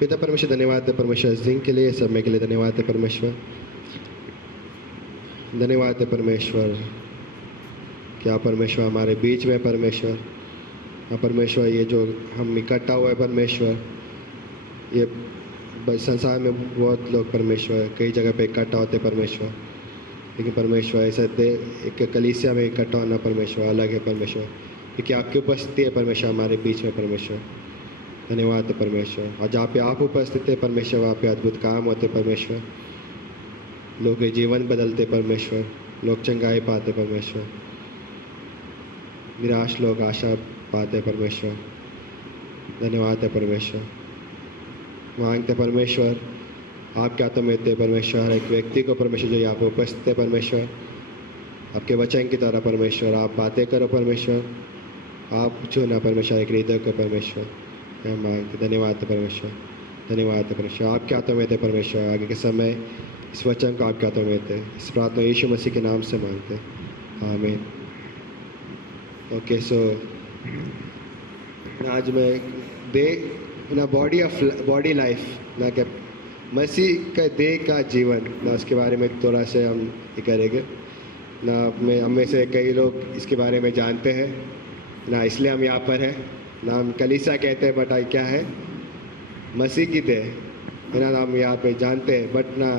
पिता परमेश्वर, धन्यवाद है परमेश्वर इस दिन के लिए, समय के लिए धन्यवाद है परमेश्वर। धन्यवाद है परमेश्वर, क्या परमेश्वर हमारे बीच में परमेश्वर। हाँ परमेश्वर, ये जो हम इकट्ठा हुए परमेश्वर, ये संसार में बहुत लोग परमेश्वर कई जगह पे इकट्ठा होते परमेश्वर, लेकिन परमेश्वर ऐसा दे एक कलीसिया में इकट्ठा होना परमेश्वर अलग है परमेश्वर, क्योंकि आपकी उपस्थिति है परमेश्वर हमारे बीच में परमेश्वर। धन्यवाद है परमेश्वर। और जहाँ पे आप उपस्थित है परमेश्वर, वहाँ पे अद्भुत काम होते परमेश्वर, लोग के जीवन बदलते परमेश्वर, लोग चंगाई पाते परमेश्वर, निराश लोग आशा पाते परमेश्वर। धन्यवाद है परमेश्वर। मांगते परमेश्वर आपके हाथों में थे परमेश्वर, हर एक व्यक्ति को परमेश्वर जो यहाँ पे उपस्थित है परमेश्वर, आपके वचन की तरह परमेश्वर आप बातें करो परमेश्वर, आप छूना परमेश्वर एक हृदय को परमेश्वर। हम मांगते धन्यवाद है परमेश्वर, धन्यवाद है परमेश्वर। आपके हाथों में थे परमेश्वर, आगे के समय इस वचन को आपके हाथों में थे, इस प्रार्थना यीशु मसीह के नाम से मांगते हैं, आमीन। ओके, सो आज मैं दे ना बॉडी लाइफ ना क्या मसीह का देह का जीवन ना उसके बारे में थोड़ा से हम ये करेंगे ना। हम में से कई लोग इसके बारे में जानते हैं ना, इसलिए हम यहाँ पर हैं ना। हम कलीसिया कहते हैं बट क्या है मसीह की देह है ना, हम यहाँ पे जानते हैं बट ना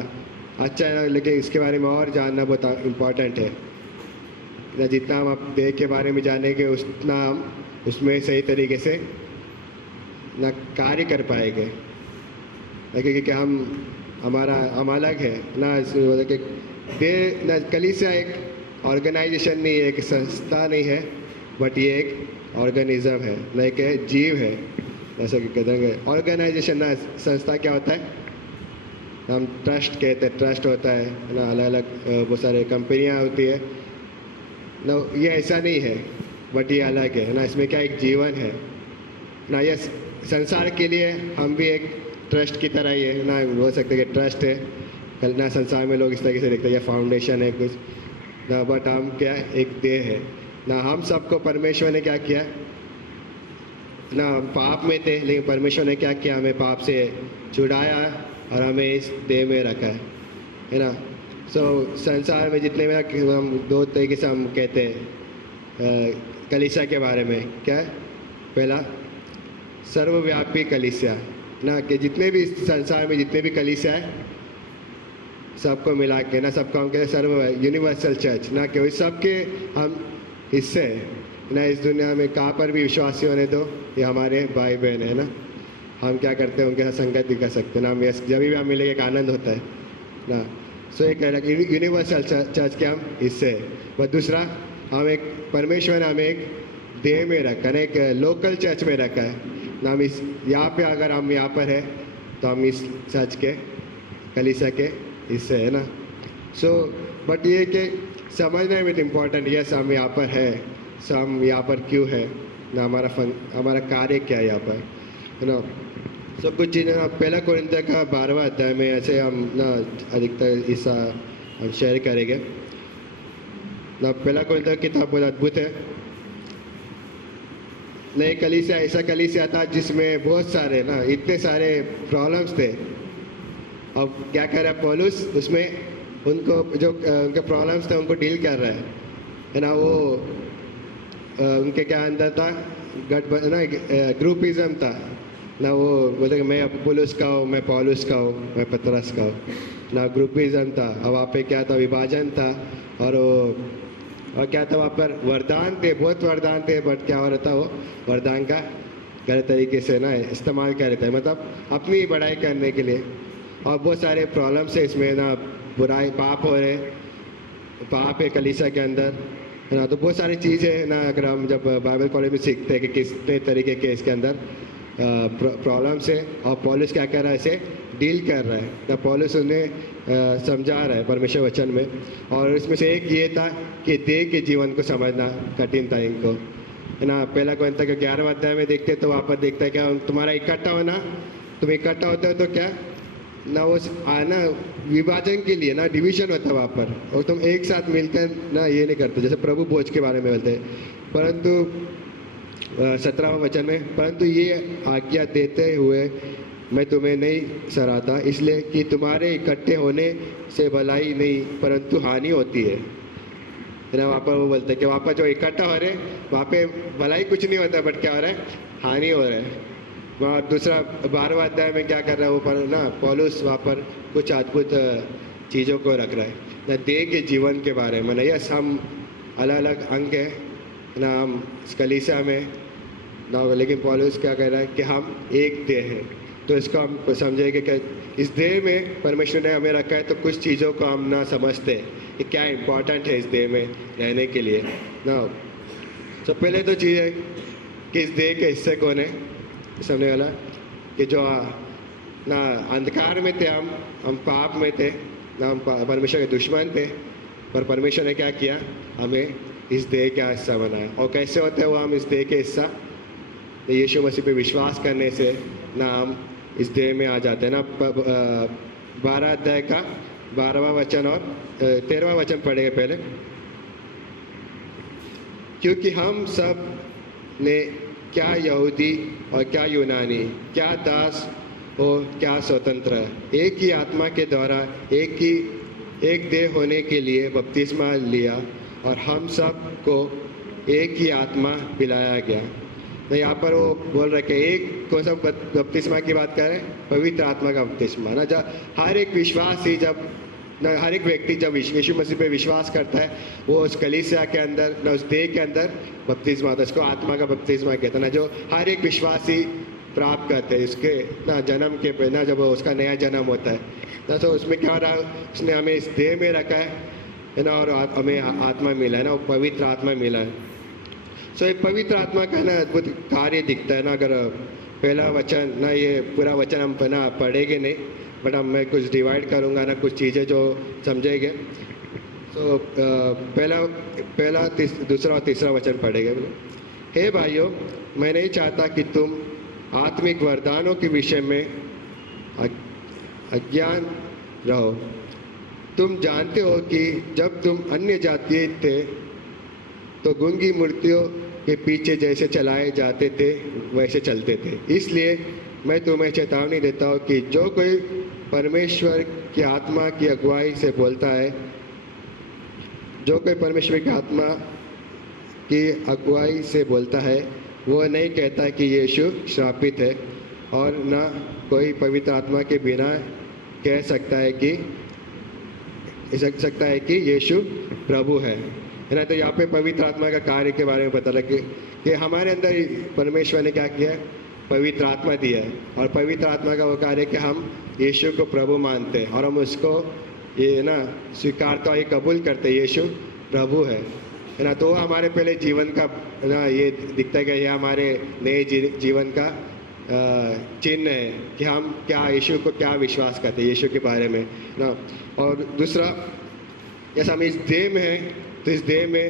अच्छा है ना, लेकिन इसके बारे में और जानना बहुत इम्पॉर्टेंट है ना। जितना हम आप देह के बारे में जानेंगे उतना हम उसमें सही तरीके से ना कार्य कर पाएंगे, क्योंकि हम अलग है ना। देह ना कलीसिया एक ऑर्गेनाइजेशन नहीं है, एक संस्था नहीं है, बट ये एक ऑर्गेनिज्म है ना, एक जीव है। ऐसा कहते हैं ऑर्गेनाइजेशन ना, संस्था क्या होता है हम ट्रस्ट कहते हैं, ट्रस्ट होता है ना, अलग अलग बहुत सारे कंपनियां होती है ना। ये ऐसा नहीं है बट ये अलग है ना, इसमें क्या एक जीवन है ना। ये संसार के लिए हम भी एक ट्रस्ट की तरह ही है ना, बोल सकते हैं कि ट्रस्ट है कल ना। संसार में लोग इस तरीके से देखते हैं ये फाउंडेशन है कुछ ना, बट हम क्या एक देह है ना। हम सबको परमेश्वर ने क्या किया ना, हम पाप में थे लेकिन परमेश्वर ने क्या किया, हमें पाप से छुड़ाया और हमें इस देह में रखा है ना। सो संसार में जितने में हम दो तरीके से हम कहते हैं कलीसिया के बारे में, क्या है पहला सर्वव्यापी कलीसिया ना, कि जितने भी संसार में जितने भी कलीसिया है सबको मिला के ना, सबको हम कहते हैं सर्व यूनिवर्सल चर्च ना, कि सबके हम हिस्से हैं ना। इस दुनिया में कहाँ पर भी विश्वासी होने दो, ये हमारे भाई बहन है ना। हम क्या करते हैं उनके साथ संगत भी कर सकते हैं ना, हम जब भी हम मिलेंगे एक आनंद होता है ना। सो एक यूनिवर्सल चर्च के हम हिस्से हैं। और दूसरा हम एक परमेश्वर ने हमें एक देह में रखा ना, एक लोकल चर्च में रखा है ना। हम इस यहाँ पे अगर हम यहाँ पर है तो हम इस चर्च के कलीसिया के हिस्से है ना। सो बट ये कि समझना में इम्पोर्टेंट, यस हम यहाँ पर है, सो हम यहाँ पर क्यों है ना, हमारा कार्य क्या है यहाँ पर है ना। सब कुछ चीज़ें पहला कोरिन्थियों का 12वां अध्याय में ऐसे हम ना अधिकतर हिस्सा हम शेयर करेंगे ना। पहला कोरिन्थियों की किताब बहुत अद्भुत है। नए कलीसिया ऐसा कलीसिया था जिसमें बहुत सारे ना इतने सारे प्रॉब्लम्स थे। अब क्या कर रहा है पौलुस, उसमें उनको जो उनके प्रॉब्लम्स थे उनको डील कर रहा है ना। वो उनके क्या अंदर था ना, ग्रुपिज्म था ना। वो बोलते कि मैं पौलुस का हूँ, मैं पौलुस का हूँ, मैं पतरस का हूँ ना। ग्रुपिज्म था। अब वहाँ पे क्या था, विभाजन था। और क्या था वहाँ पर वरदान थे, बहुत वरदान थे, बट क्या हो रहा था वो वरदान का गलत तरीके से ना इस्तेमाल कर रहे थे, मतलब अपनी बढ़ाई करने के लिए। और बहुत सारे प्रॉब्लम्स है इसमें ना, बुराई पाप हो रहे, पाप है कलीसिया के अंदर है ना। तो बहुत सारी चीज़ें है ना, अगर हम जब बाइबल कॉलेज में सीखते हैं कि किस तरीके के इसके अंदर प्रॉब्लम्स है और पौलुस क्या कर रहा है, इसे डील कर रहा है ना। पौलुस उन्हें समझा रहा है परमेश्वर वचन में। और इसमें से एक ये था कि देह के जीवन को समझना कठिन था इनको है ना। पहला कोरिन्थियों के 11वें अध्याय में देखते तो वहाँ पर देखता है क्या तुम्हारा इकट्ठा होना, तुम इकट्ठा होते हो तो क्या ना वो आना विभाजन के लिए ना, डिवीजन होता है वहाँ पर, और तुम एक साथ मिलकर ना ये नहीं करते जैसे प्रभु भोज के बारे में बोलते हैं। परंतु 17वां वचन में, परंतु ये आज्ञा देते हुए मैं तुम्हें नहीं सराहता, इसलिए कि तुम्हारे इकट्ठे होने से भलाई नहीं परंतु हानि होती है ना। वहाँ पर वो बोलते हैं कि वहाँ पर जो इकट्ठा हो रहे वहाँ पे भलाई कुछ नहीं होता, बट क्या हो रहा है, हानि हो रहा है। वहाँ दूसरा 12वां अध्याय में क्या कर रहा है वो पर ना, पौलुस वहाँ पर कुछ अद्भुत चीज़ों को रख रहा है ना, देह के जीवन के बारे में ना। यस, हम अलग अलग अंग है ना, हम कलीसिया में ना, लेकिन पौलुस क्या कह रहा है कि हम एक देह है। तो इसको हम समझेंगे कि इस देह में परमेश्वर ने हमें रखा है, तो कुछ चीज़ों को हम ना समझते हैं कि क्या इम्पोर्टेंट है इस देह में रहने के लिए ना। तो पहले तो चीज़ है कि इस देह के हिस्से कौन है, समझने वाला कि जो ना अंधकार में थे, हम पाप में थे ना, हम परमेश्वर के दुश्मन थे, पर परमेश्वर ने क्या किया, हमें इस देह का हिस्सा बनाया। और कैसे होते हैं वो हम इस देह के हिस्सा, तो यीशु मसीह पे विश्वास करने से ना हम इस देह में आ जाते हैं ना। 12 अध्याय का 12वां वचन और 13वां वचन पढ़ेंगे पहले। क्योंकि हम सब ने क्या यहूदी और क्या यूनानी, क्या दास और क्या स्वतंत्र, एक ही आत्मा के द्वारा एक देह होने के लिए बपतिस्मा लिया, और हम सब को एक ही आत्मा पिलाया गया। तो यहाँ पर वो बोल रहे कि एक कौन सा बपतिस्मा की बात कर रहे हैं, पवित्र आत्मा का बपतिस्मा ना। जब हर एक विश्वासी, जब ना हर एक व्यक्ति जब यीशु मसीह पे विश्वास करता है, वो उस कलीसिया के अंदर ना, उस देह के अंदर बपतिस्मा होता है। इसको आत्मा का बपतिस्मा कहते हैं ना, जो हर एक विश्वासी प्राप्त करते हैं इसके ना जन्म के ना, जब उसका नया जन्म होता है ना। तो उसमें क्या हो रहा है, उसने हमें इस देह में रखा है ना, और हमें आत्मा मिला है ना, वो पवित्र आत्मा मिला है। सो ये पवित्र आत्मा का ना अद्भुत कार्य दिखता है ना। अगर पहला वचन ना, ये पूरा वचन हम ना पढ़ेंगे नहीं, बट हम मैं कुछ डिवाइड करूँगा ना, कुछ चीज़ें जो समझेंगे। तो पहला दूसरा और तीसरा वचन पढ़ेंगे। हे भाइयों, मैं नहीं चाहता कि तुम आत्मिक वरदानों के विषय में अज्ञान रहो। तुम जानते हो कि जब तुम अन्य जातीय थे तो गूंगी मूर्तियों के पीछे जैसे चलाए जाते थे वैसे चलते थे। इसलिए मैं तुम्हें चेतावनी देता हूँ कि जो कोई परमेश्वर की आत्मा की अगुवाई से बोलता है, जो कोई परमेश्वर की आत्मा की अगुवाई से बोलता है, वो नहीं कहता कि यीशु श्रापित है, और ना कोई पवित्र आत्मा के बिना कह सकता है कि यीशु प्रभु है ना। तो यहाँ पे पवित्र आत्मा का कार्य के बारे में पता लगे कि हमारे अंदर परमेश्वर ने क्या किया है, पवित्र आत्मा दिया है, और पवित्र आत्मा का वो कार्य कि हम यीशु को प्रभु मानते हैं और हम उसको ये ना स्वीकारता ये कबूल करते, यीशु प्रभु है ना। तो हमारे पहले जीवन का ना ये दिखता है कि ये हमारे नए जीवन का चिन्ह है कि हम क्या यीशु को क्या विश्वास करते हैं, यीशु के बारे में ना। और दूसरा, जैसे हम इस देह में हैं, तो इस देह में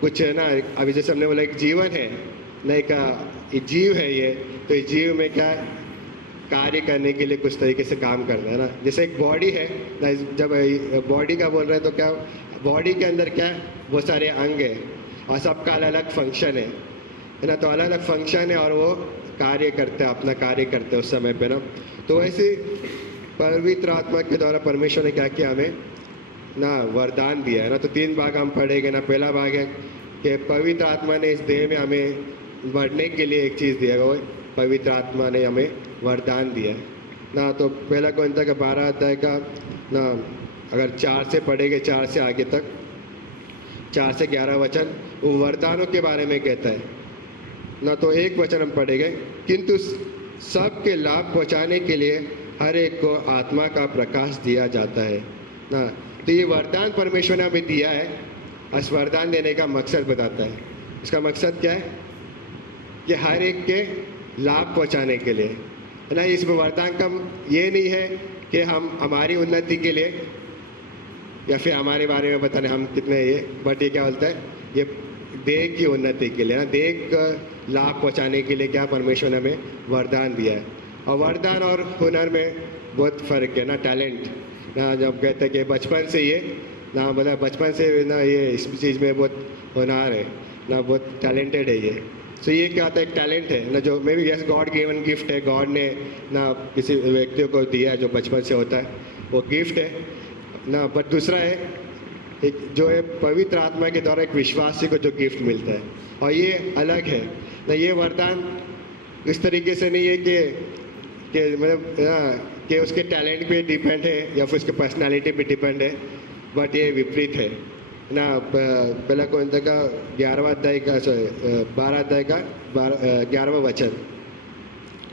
कुछ है ना, अभी जैसे हमने बोला एक जीवन है ना, एक जीव है ये, तो इस जीव में क्या कार्य करने के लिए कुछ तरीके से काम करना है ना। जैसे एक बॉडी है ना, जब बॉडी का बोल रहे हैं तो क्या बॉडी के अंदर क्या बहुत सारे अंग है और सबका अलग अलग फंक्शन है ना। तो अलग अलग फंक्शन है और वो कार्य करते हैं, अपना कार्य करते हैं उस समय पे ना। तो वैसे पवित्र आत्मा के द्वारा परमेश्वर ने क्या किया, हमें ना वरदान दिया है ना। तो 3 भाग हम पढ़ेंगे ना। पहला भाग है कि पवित्र आत्मा ने इस देह में हमें बढ़ने के लिए एक चीज़ दिया है, वो पवित्र आत्मा ने हमें वरदान दिया है ना। तो पहला कोरिन्थियों का 12 अध्याय का ना, अगर 4 से पढ़ेंगे, 4 से आगे तक, 4 से 11 वचन वो वरदानों के बारे में कहता है ना। तो एक वचन हम पढ़ेंगे, किंतु सबके लाभ पहुंचाने के लिए हर एक को आत्मा का प्रकाश दिया जाता है ना। तो ये वरदान परमेश्वर ने हमें दिया है, इस वरदान देने का मकसद बताता है। इसका मकसद क्या है कि हर एक के लाभ पहुंचाने के लिए है ना। इसमें वरदान का ये नहीं है कि हम हमारी उन्नति के लिए या फिर हमारे बारे में बताने हम कितने ये, बट ये क्या बोलता है, ये देह की उन्नति के लिए ना, देह का लाभ पहुंचाने के लिए क्या परमेश्वर ने हमें वरदान दिया है। और वरदान और हुनर में बहुत फ़र्क है ना। टैलेंट ना, जब कहते हैं कि बचपन से ये ना, मतलब बचपन से ना ये इस चीज़ में बहुत हुनर है ना, बहुत टैलेंटेड है ये सो ये क्या होता है, एक टैलेंट है ना, जो may be yes God given gift है, गॉड ने ना किसी व्यक्तियों को दिया जो बचपन से होता है, वो गिफ्ट है ना। बट दूसरा है एक जो है पवित्र आत्मा के द्वारा एक विश्वासी को जो गिफ्ट मिलता है, और ये अलग है ना। ये वरदान इस तरीके से नहीं है कि मतलब कि उसके टैलेंट पे डिपेंड है या फिर उसके पर्सनालिटी पे डिपेंड है, बट ये विपरीत है ना। पहला कोरिन्थियों का 11वां अध्याय का 12 अध्याय का 11वां वचन,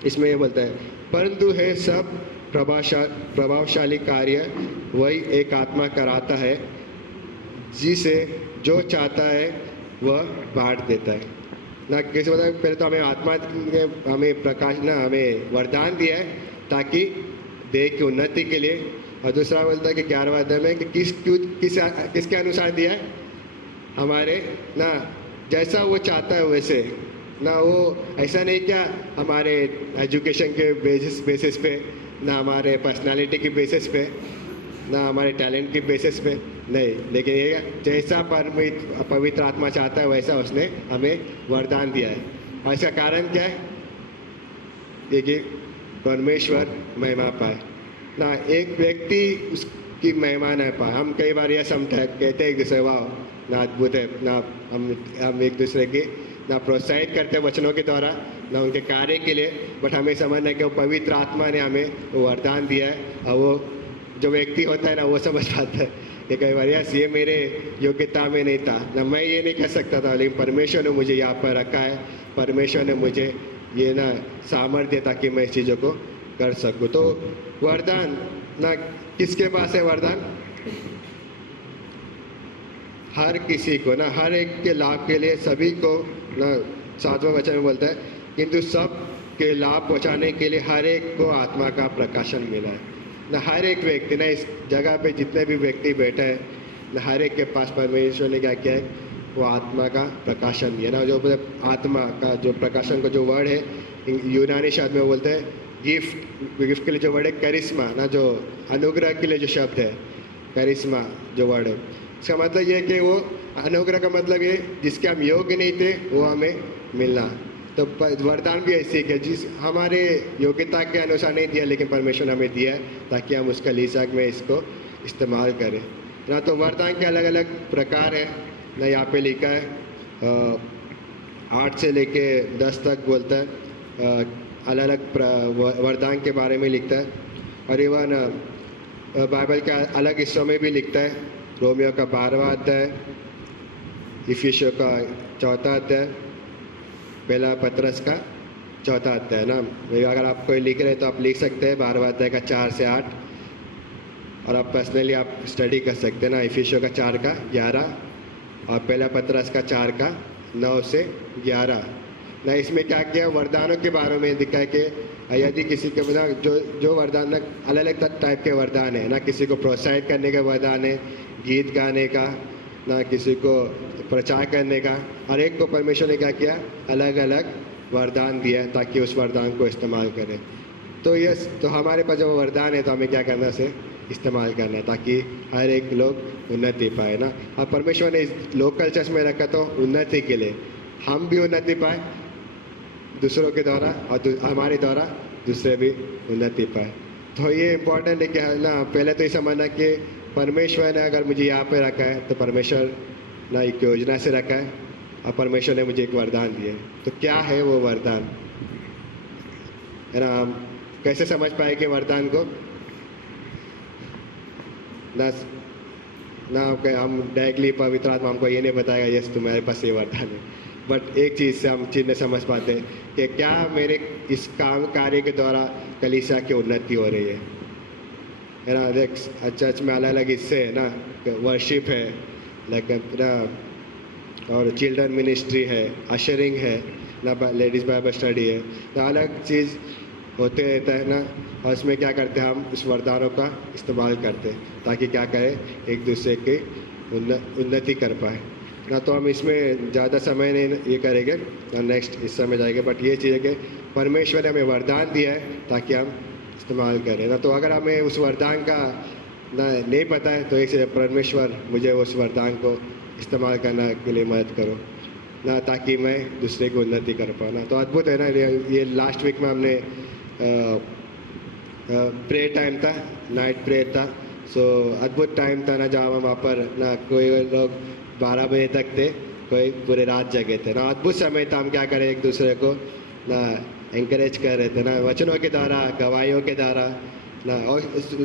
इसमें ये बोलता है, परंतु है सब प्रभावशाली कार्य वही एक आत्मा कराता है, जिसे जो चाहता है वह बांट देता है ना। कैसे बताए, पहले तो हमें आत्मा ने हमें प्रकाश ना हमें वरदान दिया है ताकि देह की उन्नति के लिए, और दूसरा बोलता है कि 11वां अध्याय में कि किसके अनुसार दिया है, हमारे ना जैसा वो चाहता है वैसे ना। वो ऐसा नहीं क्या हमारे एजुकेशन के बेसिस पे ना, हमारे पर्सनालिटी की बेसिस पे ना, हमारे टैलेंट की बेसिस पे नहीं, लेकिन ये जैसा पवित्र आत्मा चाहता है वैसा उसने हमें वरदान दिया है। और इसका कारण क्या है, ये कि परमेश्वर महिमा पाए ना, एक व्यक्ति उसकी महिमा न पाए। हम कई बार यह कहते हैं एक दूसरे वाह ना अद्भुत है ना, हम एक दूसरे की ना प्रोत्साहित करते हैं वचनों के द्वारा ना उनके कार्य के लिए, बट हमें समझना है कि वो पवित्र आत्मा ने हमें वो वरदान दिया है, और वो जो व्यक्ति होता है ना वो समझ पाता है कि कई बार यस ये मेरे योग्यता में नहीं था ना, मैं ये नहीं कर सकता था, लेकिन परमेश्वर ने मुझे यहाँ पर रखा है, परमेश्वर ने मुझे ये ना सामर्थ्य ताकि मैं इस चीज़ों को कर सकूँ। तो वरदान ना किसके पास है वरदान, हर किसी को ना, हर एक के लाभ के लिए सभी को ना। 7वां वचन में बोलता है, किंतु सब के लाभ पहुँचाने के लिए हर एक को आत्मा का प्रकाशन मिला है ना। हर एक व्यक्ति ना, इस जगह पे जितने भी व्यक्ति बैठे हैं ना, हर एक के पास परमेश्वर ने क्या किया है, वो आत्मा का प्रकाशन दिया ना। जो आत्मा का जो प्रकाशन का जो वर्ड है यूनानी शब्द में बोलते हैं गिफ्ट के लिए जो वर्ड है करिश्मा ना, जो अनुग्रह के लिए जो शब्द है करिश्मा जो वर्ड है, इसका मतलब ये है कि वो अनुग्रह का मतलब ये जिसके हम योग्य नहीं थे वो हमें मिलना। तो वरदान भी ऐसी है जिस हमारे योग्यता के अनुसार नहीं दिया, लेकिन परमेश्वर ने हमें दिया है ताकि हम उसका लिसाक में इसको इस्तेमाल करें ना। तो वरदान के अलग अलग प्रकार है ना, यहाँ पे लिखा है 8 से लेके 10 तक बोलता है, अलग अलग वरदान के बारे में लिखता है। और इवन बाइबल के अलग हिस्सों में भी लिखता है, रोमियो का 12वां अध्याय, इफिसियों का 4था अध्याय, पहला पतरस का 4था अध्याय ना। अगर आप कोई लिख रहे तो आप लिख सकते हैं 12वां अध्याय का 4 से 8, और आप पर्सनली आप स्टडी कर सकते हैं ना, इफिसियों का 4 का 11 और पहला पतरस का 4 का 9 से 11 ना। इसमें क्या किया, वरदानों के बारे में दिखा है कि यदि किसी के ना जो वरदान ना अलग अलग टाइप के वरदान है ना, किसी को प्रोत्साहित करने का वरदान है, गीत गाने का ना, किसी को प्रचार करने का, हर एक को परमेश्वर ने क्या किया, अलग अलग वरदान दिया है ताकि उस वरदान को इस्तेमाल करें। तो यस, तो हमारे पास जो वरदान है तो हमें क्या करना है, इस्तेमाल करना है ताकि हर एक लोग उन्नति पाए ना। और परमेश्वर ने लोग कल्चर्स में रखा तो उन्नति के लिए, हम भी उन्नति पाए दूसरों के द्वारा, और हमारे द्वारा दूसरे भी उन्नति पाए। तो ये इम्पोर्टेंट है कि ना पहले तो ये समझना कि परमेश्वर ने अगर मुझे यहाँ पे रखा है तो परमेश्वर ना एक योजना से रखा है, और परमेश्वर ने मुझे एक वरदान दिया है। तो क्या है वो वरदान है ना, हम कैसे समझ पाए कि वरदान को ना हम डायरेक्टली पवित्र आत्मा हमको ये नहीं बताएगा यस तुम्हारे पास ये वरदान है, बट एक चीज़ से हम चीज़ नहीं समझ पाते कि क्या मेरे इस काम कार्य के द्वारा कलीसिया की उन्नति हो रही है ना। देख चर्च में अलग अलग हिस्से है ना, वर्शिप है लाइक ना, और चिल्ड्रन मिनिस्ट्री है, अशरिंग है ना, लेडीज़ बाइबल स्टडी है ना, अलग चीज़ होते रहता है ना। और उसमें क्या करते हैं, हम उस वरदानों का इस्तेमाल करते हैं ताकि क्या करें, एक दूसरे की उन्नति कर पाए ना। तो हम इसमें ज़्यादा समय नहीं ये करेंगे ना, नेक्स्ट हिस्सा में जाएंगे। बट ये चीज़ है कि परमेश्वर ने हमें वरदान दिया है ताकि हम इस्तेमाल करें ना। तो अगर हमें उस वरदान का ना नहीं पता है तो एक परमेश्वर मुझे उस वरदान को इस्तेमाल करने के लिए मदद करो ना, ताकि मैं दूसरे की उन्नति कर पाऊँ ना। तो अद्भुत है ना, ये लास्ट वीक में हमने प्रेयर टाइम था, नाइट प्रेयर था। सो अद्भुत टाइम था ना, जहाँ हम वहाँ पर ना कोई लोग 12 बजे तक थे, कोई पूरे रात जगे थे ना। अद्भुत समय था, हम क्या करें, एक दूसरे को ना एंकरेज कर रहे थे ना, वचनों के द्वारा, गवाहियों के द्वारा ना, और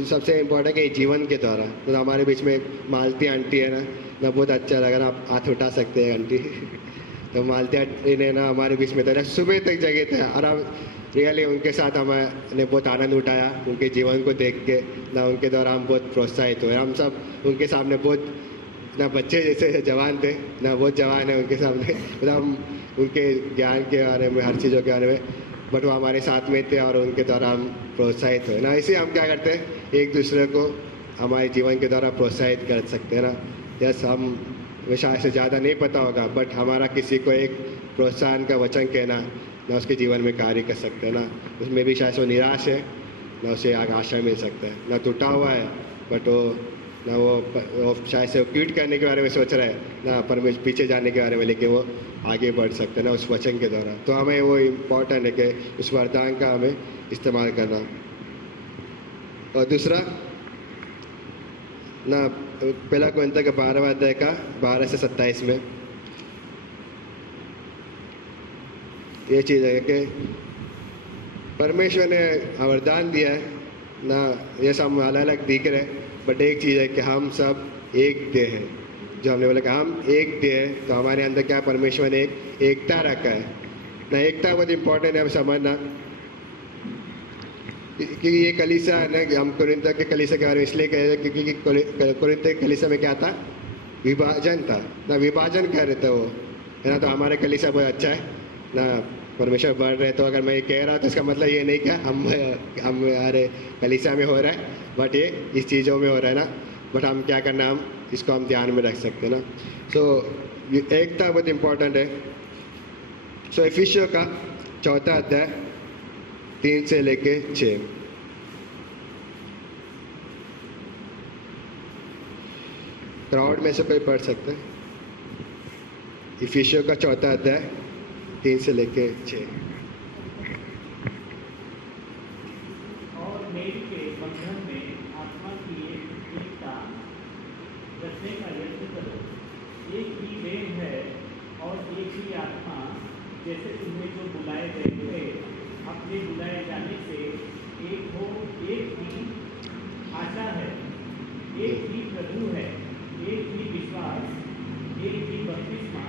सबसे इम्पोर्टेंट है जीवन के द्वारा। तो हमारे बीच में एक मालती आंटी है ना, बहुत अच्छा लगा ना, आप हाथ उठा सकते हैं आंटी। तो मालती आंटी ने ना हमारे बीच में था ना, सुबह तक जगे थे, और हम रियली उनके साथ हमने बहुत आनंद उठाया, उनके जीवन को देख के ना, उनके द्वारा हम बहुत प्रोत्साहित हुए। हम सब उनके सामने बहुत ना बच्चे जैसे जवान थे ना, बहुत जवान है उनके सामने, मतलब हम उनके ज्ञान के बारे में, हर चीज़ों के बारे में, बट वो हमारे साथ में थे और उनके द्वारा हम प्रोत्साहित हुए ना। इसे हम क्या करते हैं, एक दूसरे को हमारे जीवन के द्वारा प्रोत्साहित कर सकते हैं ना। यस, हम शायद से ज़्यादा नहीं पता होगा, बट हमारा किसी को एक प्रोत्साहन का वचन कहना ना, उसके जीवन में कार्य कर सकते हैं ना। उसमें भी शायद वो निराश है ना, उसे आशा मिल सकता है ना, टूटा हुआ है, बट वो शायद से क्विट करने के बारे में सोच रहा है ना, पर पीछे जाने के बारे में, लेकिन वो आगे बढ़ सकते हैं ना उस वचन के द्वारा। तो हमें वो इम्पोर्टेंट है कि उस वरदान का हमें इस्तेमाल करना। और दूसरा ना, पहला कोरिन्थियों का 12वां अध्याय का 12 से 27 में ये चीज़ है कि परमेश्वर ने वरदान दिया है ना, ये सब अलग अलग दिख रहे हैं, बट एक चीज़ है कि हम सब एक देह हैं। जो हमने बोला कि हम एक देह हैं, तो हमारे अंदर क्या, परमेश्वर ने एक एकता रखा है ना। एकता बहुत इंपॉर्टेंट है हमें समझना, कि ये कलीसिया है ना, हम कोरिन्थ के कलीसिया के बारे में इसलिए कह रहे हैं क्योंकि कोरिन्थ के कलीसिया में क्या था, विभाजन था ना, विभाजन कर रहे थे वो, है ना। तो हमारे कलीसिया बहुत अच्छा है ना, परमेश्वर बढ़ रहे। तो अगर मैं ये कह रहा हूँ तो इसका मतलब ये नहीं क्या हम हमारे कलीसिया में हो रहा है, बट ये इस चीज़ों में हो रहा है ना, बट हम क्या करना, हम इसको हम ध्यान में रख सकते हैं ना। सो एकता बहुत इम्पोर्टेंट है। सो इफिसियों का 4वां अध्याय 3 से लेके 6। क्राउड में से कोई पढ़ सकते हैं? इफिसियों का 4वां अध्याय 3 से लेके 6। और मेल के बंधन में आत्मा की एकता रखने का यत्न करो। एक ही देह है और एक ही आत्मा, जैसे तुम्हें जो बुलाए गए थे अपने बुलाए जाने से एक हो। एक ही आशा है, एक ही प्रभु है, एक ही विश्वास, एक ही बपतिस्मा,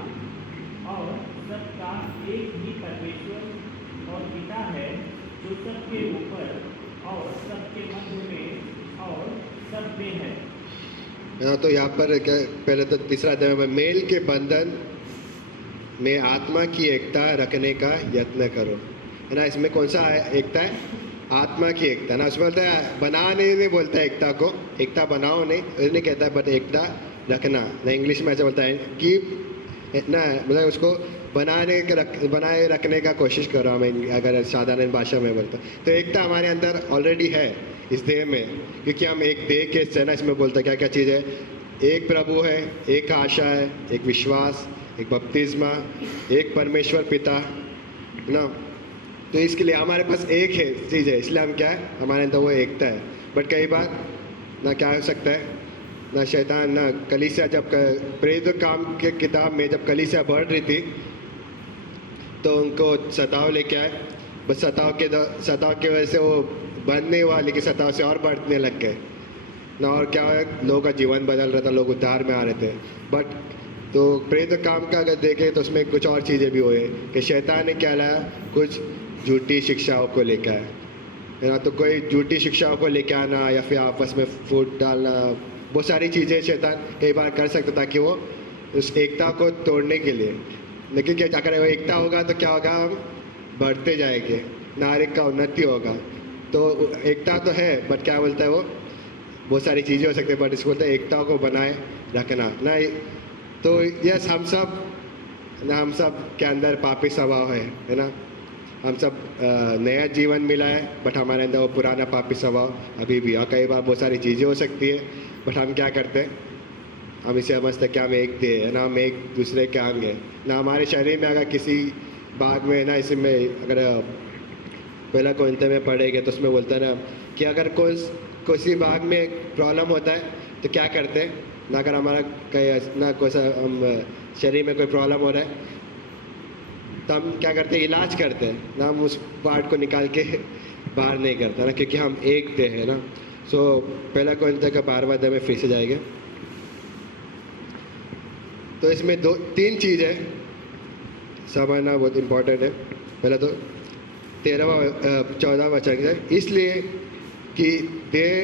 और सबका एक ही परमेश्वर और पिता है, जो सबके ऊपर और सबके मध्य में और सब में है। हाँ, तो यहाँ पर क्या, पहले तो तीसरा अध्याय में मेल के बंधन में आत्मा की एकता रखने का यत्न करो, है ना। इसमें कौन सा एकता है? आत्मा की एकता ना। उसमें बोलता है बनाने नहीं बोलता है एकता को, एकता बनाओ नहीं कहता है, बट एकता रखना ना। इंग्लिश में ऐसा बोलता है कि ना, मतलब उसको बनाए रखने का कोशिश करो, हमें अगर साधारण भाषा में बोलता। तो एकता हमारे अंदर ऑलरेडी है इस देह में, क्योंकि हम एक देह के से ना, इसमें बोलता क्या क्या चीज़ है, एक प्रभु है, एक आशा है, एक विश्वास, एक बपतिस्मा, एक परमेश्वर पिता ना। तो इसके लिए हमारे पास एक है चीज़ है, इसलिए हम क्या है, हमारे अंदर वो एकता है। बट कई बार ना क्या हो सकता है ना, शैतान ना, कलीसिया जब प्रेरित काम के किताब में जब कलीसिया बढ़ रही थी तो उनको सताव लेके आए, बस सताव के वजह से वो बंद नहीं हुआ, लेकिन सताव से और बढ़ने लग गए ना। और क्या है, लोगों का जीवन बदल रहा था, लोग उद्धार में आ रहे थे। बट तो प्रेरित काम का अगर देखें तो उसमें कुछ और चीज़ें भी हुए कि शैतान ने क्या लाया, कुछ झूठी शिक्षाओं को लेकर आया, है ना। तो कोई झूठी शिक्षाओं को लेकर आना या फिर आपस में फूट डालना, बहुत सारी चीज़ें शैतान कई बार कर सकता था कि वो उस एकता को तोड़ने के लिए। लेकिन क्या अगर वो एकता होगा तो क्या होगा, हम बढ़ते जाएंगे, नागरिक का उन्नति होगा। तो एकता तो है, बट क्या बोलता है वो, बहुत सारी चीज़ें हो सकती है, बट इसको बोलते हैं एकता को बनाए रखना ना। तो यस, हम सब के अंदर पापी स्वभाव है ना। हम सब नया जीवन मिला है, बट हमारे अंदर वो पुराना पापी स्वभाव अभी भी। और कई बार बहुत सारी चीज़ें हो सकती है, बट हम क्या करते हैं, हम इसे समझते हैं कि हम एक देह है ना, हम एक दूसरे के अंग है ना। हमारे शरीर में अगर किसी भाग में ना, इसमें अगर पहला कोरिन्थियों में पढ़ेंगे तो उसमें बोलता है ना कि अगर किसी भाग में प्रॉब्लम होता है तो क्या करते हैं ना, अगर हमारा कहीं ना कोई सा हम शरीर में कोई प्रॉब्लम हो रहा है तो हम क्या करते हैं, इलाज करते हैं ना। हम उस पार्ट को निकाल के बाहर नहीं करते ना, क्योंकि हम एक देह है ना। सो पहला कोरिन्थियों का 12वां अध्याय में फिर से जाएंगे। तो इसमें तीन चीज़ है समझना बहुत इम्पोर्टेंट है। पहला तो 14वां वचन है, इसलिए कि देह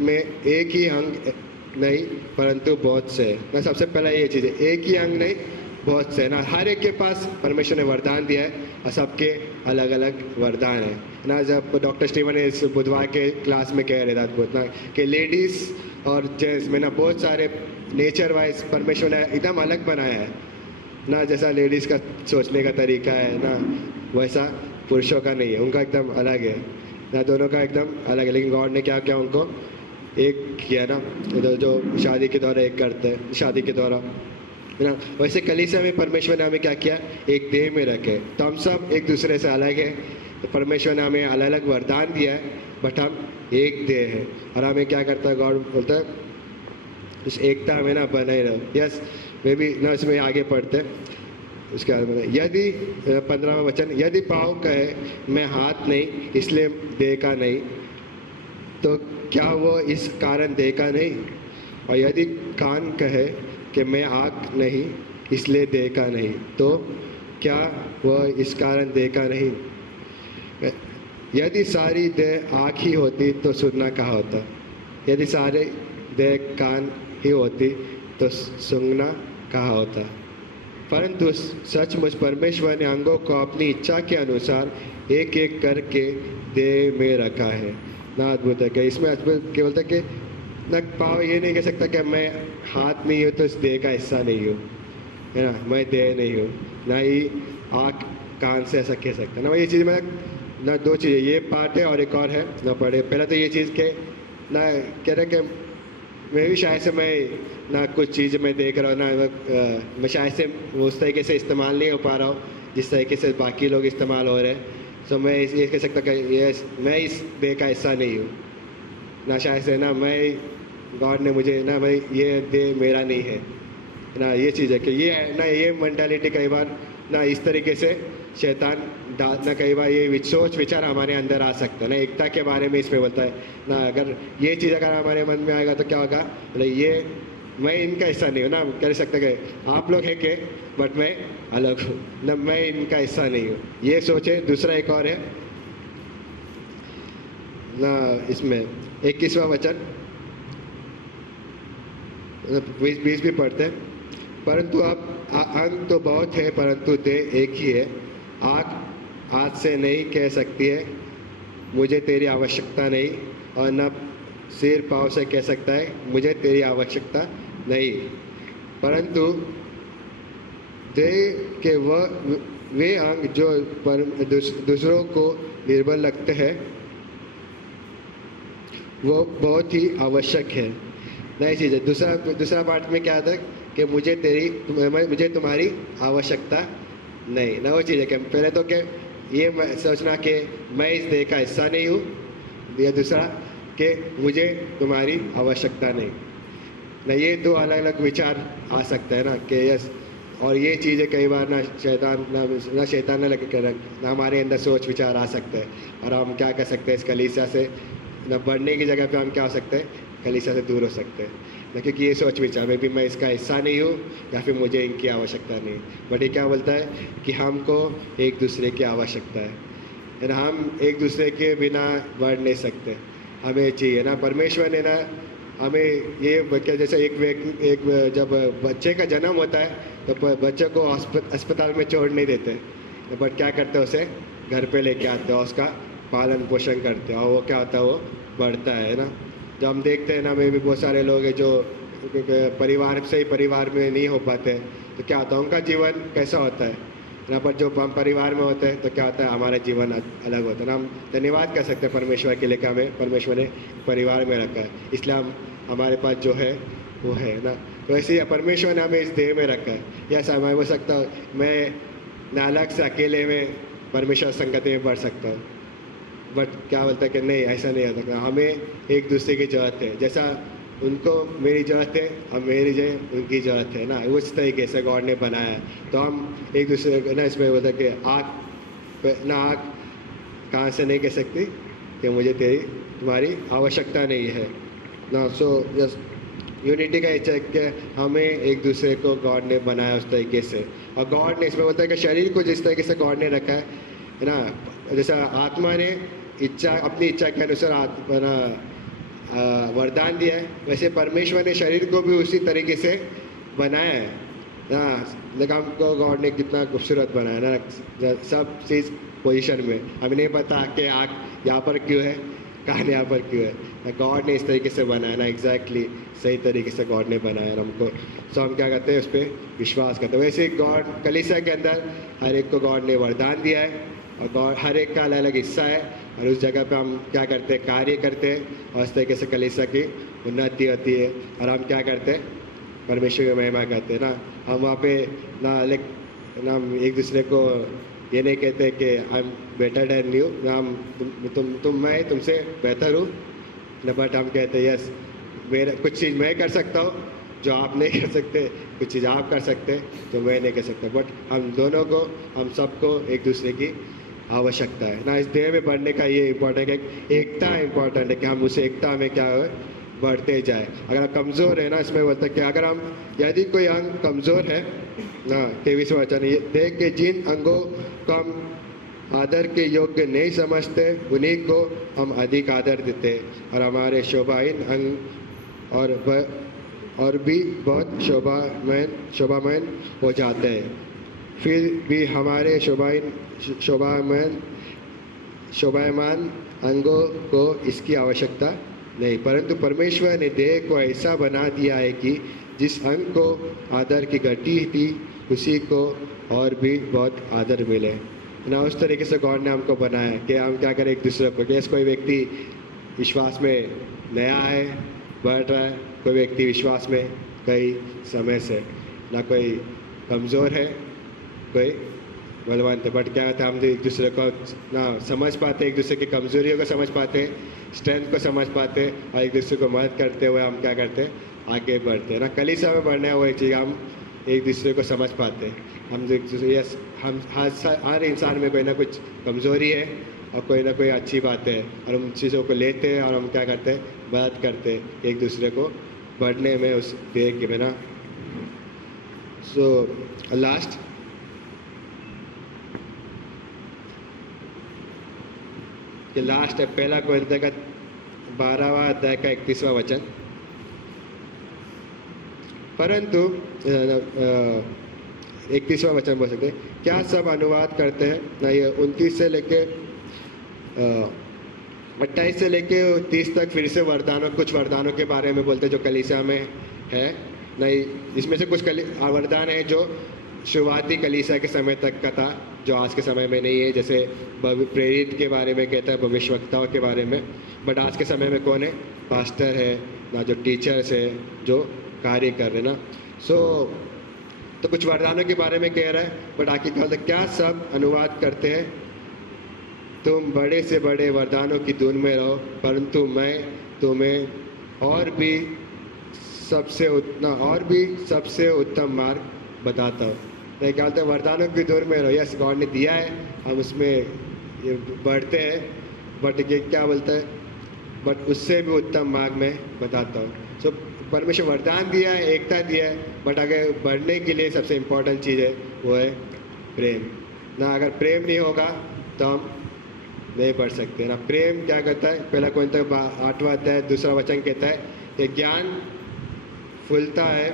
में एक ही अंग नहीं परंतु बहुत से है ना। सबसे पहला ये चीज़ है, एक ही अंग नहीं बहुत से ना। हर एक के पास परमेश्वर ने वरदान दिया है और सबके अलग अलग वरदान है ना। जब डॉक्टर स्टीवन इस बुधवार के क्लास में कह रहे थे बहुत ना कि लेडीज़ और जेंट्स में ना बहुत सारे नेचर वाइज परमेश्वर ने एकदम अलग बनाया है ना। जैसा लेडीज़ का सोचने का तरीका है ना, वैसा पुरुषों का नहीं है, उनका एकदम अलग है ना। दोनों का एकदम अलग है, लेकिन गॉड ने क्या किया, उनको एक किया ना। जो शादी के द्वारा एक करते हैं, शादी के द्वारा है ना, वैसे कलीसिया में परमेश्वर ने हमें क्या किया, एक देह में रखे। तो हम सब एक दूसरे से अलग है, तो परमेश्वर ने हमें अलग अलग वरदान दिया है, बट हम एक देह है। और हमें क्या करता है, गॉड बोलता है उस एकता में ना बने रहो। यस, वे भी ना इसमें आगे पढ़ते हैं। उसके बाद यदि 15वां वचन, यदि पाँव कहे मैं हाथ नहीं इसलिए देह का नहीं, तो क्या वो इस कारण देह का नहीं? और यदि कान कहे कि मैं आँख नहीं इसलिए देह का नहीं, तो क्या वह इस कारण देह का नहीं? यदि सारी देह आँख ही होती तो सुनना कहाँ होता? यदि सारे देह कान ही होती तो सूंघना कहाँ होता? परंतु सचमुच परमेश्वर ने अंगों को अपनी इच्छा के अनुसार एक एक करके देह में रखा है ना। अद्भुत है कि इसमें अद्भुत केवल था कि ना पाँव ये नहीं कह सकता कि मैं हाथ नहीं हूँ तो इस देह का हिस्सा नहीं हूँ, है ना, मैं देह नहीं हूँ। ना ही आँख कान से ऐसा कह सकता ना। ये चीज़ में ना दो चीज़ें, ये पार्ट है और एक और है ना। पढ़े पहला तो ये चीज़ के ना कह रहे कि मैं भी शायद से मैं ना कुछ चीज़ मैं देख रहा हूँ ना, मैं शायद से उस तरीके से इस्तेमाल नहीं हो पा रहा हूँ जिस तरीके से बाकी लोग इस्तेमाल हो रहे हैं। तो मैं ये कह सकता कि ये मैं इस देह का हिस्सा नहीं हूँ ना। शायद से ना मैं गॉड ने मुझे ना भाई ये देह मेरा नहीं है ना। ये चीज़ है कि ये ना ये मेंटालिटी कई बार ना इस तरीके से शैतान ना, कई बार ये सोच विचार हमारे अंदर आ सकता है ना। एकता के बारे में इसमें बोलता है ना, अगर ये चीज़ अगर हमारे मन में आएगा तो क्या होगा, मतलब ये मैं इनका हिस्सा नहीं हूँ ना। कह सकते कि आप लोग हैं के बट मैं अलग हूँ ना, मैं इनका हिस्सा नहीं हूँ, ये सोचे। दूसरा एक और है ना, इसमें 21वां वचन 20 भी पढ़ते हैं। परंतु अब अंग तो बहुत है परंतु देह एक ही है। आँख हाथ से नहीं कह सकती है मुझे तेरी आवश्यकता नहीं, और न सिर पाँव से कह सकता है मुझे तेरी आवश्यकता नहीं। परंतु देह के वे अंग जो दूसरों को निर्बल लगते हैं वो बहुत ही आवश्यक है। नई चीज़ है। दूसरा पार्ट में क्या आता है कि मुझे तुम्हारी आवश्यकता नहीं ना। वो चीज़ है कि पहले तो क्या ये सोचना कि मैं इस देह का हिस्सा नहीं हूँ, या दूसरा कि मुझे तुम्हारी आवश्यकता नहीं ना। ये दो अलग अलग विचार आ सकते हैं ना कि यस। और ये चीज़ें कई बार ना शैतान ना लगे कर ना हमारे अंदर सोच विचार आ सकते हैं, और हम क्या कर सकते हैं, इस कलीसिया से ना बढ़ने की जगह पे हम क्या हो सकते हैं, कलीसिया से दूर हो सकते हैं ना। क्योंकि ये सोच विचार में भी मैं इसका हिस्सा नहीं हूँ या फिर मुझे इनकी आवश्यकता नहीं। बट ये क्या बोलता है कि हमको एक दूसरे की आवश्यकता है ना। हम एक दूसरे के बिना बढ़ नहीं सकते, हमें चाहिए ना। परमेश्वर ने ना हमें ये जैसे एक जब बच्चे का जन्म होता है तो बच्चे को अस्पताल में छोड़ नहीं देते, बट क्या करते हैं, उसे घर पे लेके आते हैं, उसका पालन पोषण करते हैं, और वो क्या होता है, वो बढ़ता है ना। जब हम देखते हैं ना, में भी बहुत सारे लोग हैं जो परिवार से ही परिवार में नहीं हो पाते, तो क्या होता है, उनका जीवन कैसा होता है ना। पर जो हम परिवार में होते हैं तो क्या होता है, हमारा जीवन अलग होता है ना। हम धन्यवाद कर सकते हैं परमेश्वर के लिए कि हमें परमेश्वर ने परिवार में रखा है, इसलिए हम हमारे पास जो है वो है ना। तो ऐसे ही परमेश्वर ने हमें इस देह में रखा है। यस, मैं बोल सकता हूँ मैं नालक से अकेले में परमेश्वर संगति में बढ़ सकता हूँ, बट क्या बोलता है कि नहीं, ऐसा नहीं हो सकता। हमें एक दूसरे की ज़रूरत है, जैसा उनको मेरी ज़रूरत है और मेरी जो उनकी ज़रूरत है ना, उस तरीके से गॉड ने बनाया है। तो हम एक दूसरे को ना इसमें बोलते हैं कि आँख कहाँ से नहीं कह सकती कि मुझे तुम्हारी आवश्यकता नहीं है ना। सो जस्ट यूनिटी का इच्छा है कि हमें एक दूसरे को गॉड ने बनाया उस तरीके से। और गॉड ने इसमें बोलता है कि शरीर को जिस तरीके से गॉड ने रखा है ना, जैसा आत्मा ने अपनी इच्छा के अनुसार वरदान दिया है, वैसे परमेश्वर ने शरीर को भी उसी तरीके से बनाया है ना। लेकिन हमको गॉड ने कितना खूबसूरत बनाया ना, सब चीज़ पोजीशन में। हमें नहीं पता कि आँख यहाँ पर क्यों है, कान यहाँ पर क्यों है। गॉड ने इस तरीके से बनाया ना, एग्जैक्टली सही तरीके से गॉड ने बनाया हमको। सो हम क्या करते हैं, उस पर विश्वास करते हैं। वैसे गॉड कलीसिया के अंदर हर एक को गॉड ने वरदान दिया है और गॉड हर एक का अलग अलग हिस्सा है, और उस जगह पे हम क्या करते हैं, कार्य करते हैं, और इस तरीके से कलीसिया की उन्नति होती है। और हम क्या करते हैं, परमेश्वर की महिमा करते हैं ना। हम वहाँ पे ना हम एक दूसरे को ये नहीं कहते कि I am better than you, ना मैं तुमसे बेहतर हूँ ना, बट हम कहते हैं यस, मेरा कुछ चीज़ मैं कर सकता हूँ जो आप नहीं कर सकते, कुछ चीज़ आप कर सकते तो मैं नहीं कर सकता। बट हम सबको एक दूसरे की आवश्यकता है ना। इस देह में बढ़ने का ये इम्पोर्टेंट है, एकता इम्पोर्टेंट है कि हम उस एकता में क्या हो, बढ़ते जाए। अगर आप कमज़ोर है ना, इसमें बोलता है कि अगर हम यदि कोई अंग कमज़ोर है ना, 23वां वचन, देह के जिन अंगों को हम आदर के योग्य नहीं समझते उन्हीं को हम अधिक आदर देते, और हमारे शोभाहीन अंग और भी बहुत शोभामय हो जाते हैं। फिर भी हमारे शोभायमान अंगों को इसकी आवश्यकता नहीं, परंतु परमेश्वर ने देह को ऐसा बना दिया है कि जिस अंग को आदर की घटी थी उसी को और भी बहुत आदर मिले ना। उस तरीके से गॉड ने हमको बनाया है कि हम क्या करें, एक दूसरे को। जैसे कोई व्यक्ति विश्वास में नया है, बढ़ रहा है, कोई व्यक्ति विश्वास में कई समय से ना, कोई कमज़ोर है, कोई बलवान थे, बट क्या होता है, हम एक दूसरे को ना समझ पाते, एक दूसरे की कमज़ोरियों को समझ पाते, स्ट्रेंथ को समझ पाते, और एक दूसरे को मदद करते हुए हम क्या करते हैं, आगे बढ़ते हैं ना। कलीसिया में बढ़ने वो एक चीज़, हम एक दूसरे को समझ पाते हैं। हम हर इंसान में कोई ना कुछ कमज़ोरी है और कोई ना कोई अच्छी बात है, और हम चीज़ों को लेते हैं और हम क्या करते हैं, मदद करते हैं एक दूसरे को बढ़ने में उस देह के बिना। सो लास्ट है पहला कोरिन्थियों का 12वां अध्याय का 31वां वचन। परंतु 31वां वचन बोल सकते हैं, क्या सब अनुवाद करते हैं ना। ये 29 से लेके 28 से लेके 30 तक फिर से कुछ वरदानों के बारे में बोलते हैं जो कलीसिया में है नहीं। इसमें से कुछ वरदान है जो शुरुआती कलीसिया के समय तक का था, जो आज के समय में नहीं है। जैसे प्रेरित के बारे में कहता है, भविष्यवक्ताओं के बारे में, बट आज के समय में कौन है, पास्टर है ना, जो टीचर्स है, जो कार्य कर रहे ना। तो कुछ वरदानों के बारे में कह रहा है, बट आगे क्या सब अनुवाद करते हैं। तुम बड़े से बड़े वरदानों की धुन में रहो, परंतु मैं तुम्हें और भी सबसे उत्तम मार्ग बताता हूँ। नहीं क्या बोलते हैं, वरदानों की धुन में रहो। यस, गॉड ने दिया है, हम उसमें बढ़ते हैं, बट ये क्या बोलता है, बट उससे भी उत्तम मार्ग में बताता हूँ। सो परमेश्वर वरदान दिया है, एकता दिया है, बट अगर बढ़ने के लिए सबसे इम्पोर्टेंट चीज़ है वो है प्रेम ना। अगर प्रेम नहीं होगा तो हम नहीं बढ़ सकते ना। प्रेम क्या कहता है, पहला कोरिन्थियों 8वां अध्याय 2वां वचन कहता है कि ज्ञान फूलता है,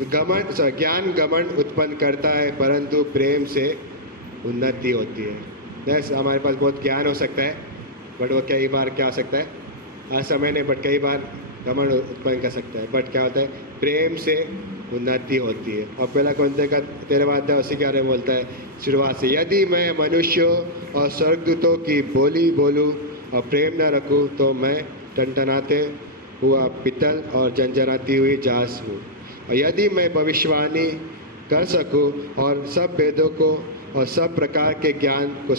ज्ञान घमंड उत्पन्न करता है, परंतु प्रेम से उन्नति होती है। बस हमारे पास बहुत ज्ञान हो सकता है, बट वो कई बार क्या हो सकता है, असमय नहीं, बट कई बार घमंड उत्पन्न कर सकता है। बट क्या होता है, प्रेम से उन्नति होती है। और पहला कोरिन्थियों का 13वां अध्याय उसी के बारे में बोलता है शुरुआत से, यदि मैं मनुष्यों और स्वर्गदूतों की बोली बोलूं और प्रेम न रखूं तो मैं टनटनाते हुआ पित्तल और झंझनाती हुई जास हूँ। और यदि मैं भविष्यवाणी कर सकूँ और सब वेदों को और सब प्रकार के ज्ञान को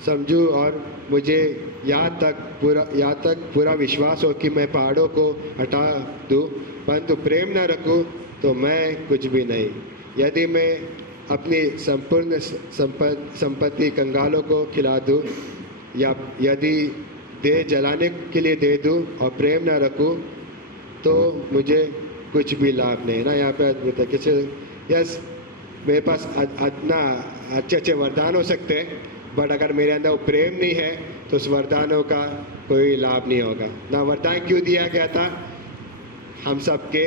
समझूँ और मुझे यहाँ तक पूरा विश्वास हो कि मैं पहाड़ों को हटा दूँ, परंतु प्रेम न रखूँ तो मैं कुछ भी नहीं। यदि मैं अपनी संपूर्ण संपत्ति कंगालों को खिला दूँ या यदि देह जलाने के लिए दे दूँ और प्रेम न रखूँ तो मुझे कुछ भी लाभ नहीं है ना। यहाँ पे अद्भुत है कि यस, मेरे पास इतना अच्छे वरदान हो सकते हैं, बट अगर मेरे अंदर वो प्रेम नहीं है तो उस वरदानों का कोई लाभ नहीं होगा ना। वरदान क्यों दिया गया था? हम सबके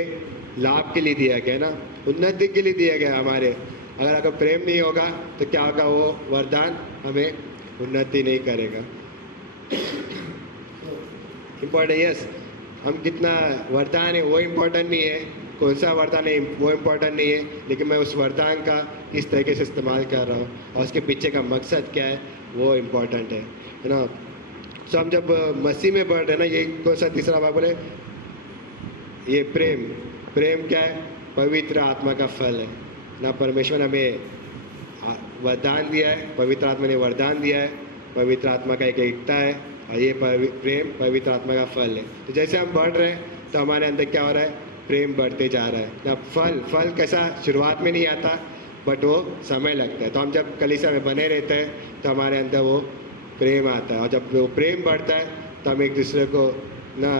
लाभ के लिए दिया गया ना, उन्नति के लिए दिया गया हमारे। अगर प्रेम नहीं होगा तो क्या होगा? वो वरदान हमें उन्नति नहीं करेगा। इम्पोर्टेंट, यस, हम कितना वरदान है वो इम्पोर्टेंट नहीं है, कौन सा वरदान है वो इम्पोर्टेंट नहीं है, लेकिन मैं उस वरदान का किस तरीके से इस्तेमाल कर रहा हूँ और उसके पीछे का मकसद क्या है वो इम्पोर्टेंट है ना। तो हम जब मसीह में बढ़ रहे हैं ना, ये कौन सा तीसरा भाग बोले, ये प्रेम क्या है? पवित्र आत्मा का फल है ना। परमेश्वर ने हमें वरदान दिया है, पवित्र आत्मा ने वरदान दिया है, पवित्र आत्मा का एक एकता है और ये प्रेम पवित्र आत्मा का फल है। तो जैसे हम बढ़ रहे हैं तो हमारे अंदर क्या हो रहा है? प्रेम बढ़ते जा रहा है ना। फल कैसा? शुरुआत में नहीं आता, बट वो समय लगता है। तो हम जब कलीसिया में बने रहते हैं तो हमारे अंदर वो प्रेम आता है, और जब वो प्रेम बढ़ता है तो हम एक दूसरे को ना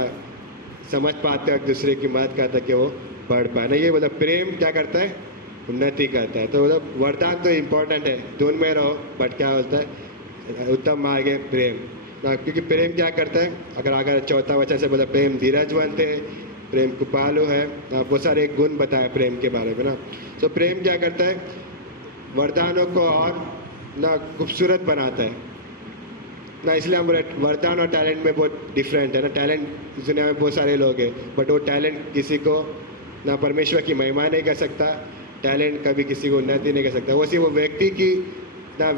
समझ पाते हैं, एक दूसरे की मदद करते हैं कि वो बढ़ पाए ना। ये मतलब प्रेम क्या करता है? उन्नति करता है। तो मतलब वरदान तो इम्पोर्टेंट है, दोनों में रहो, बट क्या होता है? उत्तम मार्ग है प्रेम ना, क्योंकि प्रेम क्या करता है? अगर चौथा वचन से बोला, प्रेम धीरजवंत है, प्रेम कृपालु है, बहुत सारे गुण बताए प्रेम के बारे में ना। तो प्रेम क्या करता है? वरदानों को और ना खूबसूरत बनाता है ना। इसलिए हम वरदान और टैलेंट में बहुत डिफरेंट है ना। टैलेंट दुनिया में बहुत सारे लोग हैं, बट वो टैलेंट किसी को ना परमेश्वर की महिमा नहीं कर सकता, टैलेंट कभी किसी को उन्नति नहीं कर सकता। वो सिर्फ वो व्यक्ति की ना